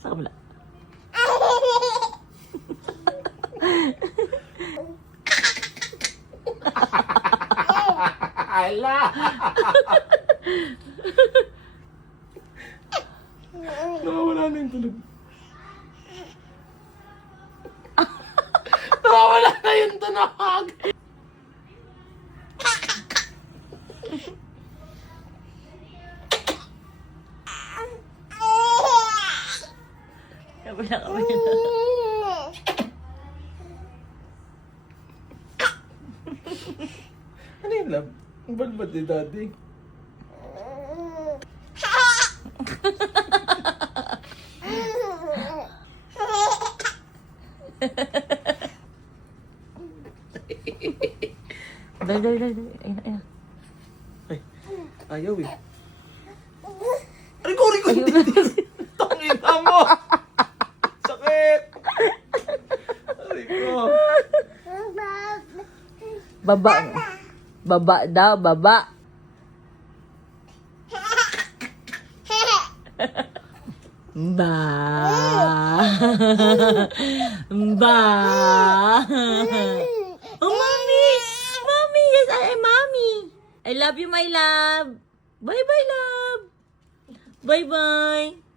Sa kabila. Ala! Nawawala na yung tulog. Nawawala na yung tunog. Kabila, kabila. Ano yung love? Ang balbad ni daddy. Dali. Ayun. Ay, ayaw eh. Rico! Tangina mo! Sakit! Rico! Baba. Baba daw, baba. Ba. Ba. Oh, mommy. Mommy, yes, I am mommy. I love you, my love. Bye-bye, love. Bye-bye.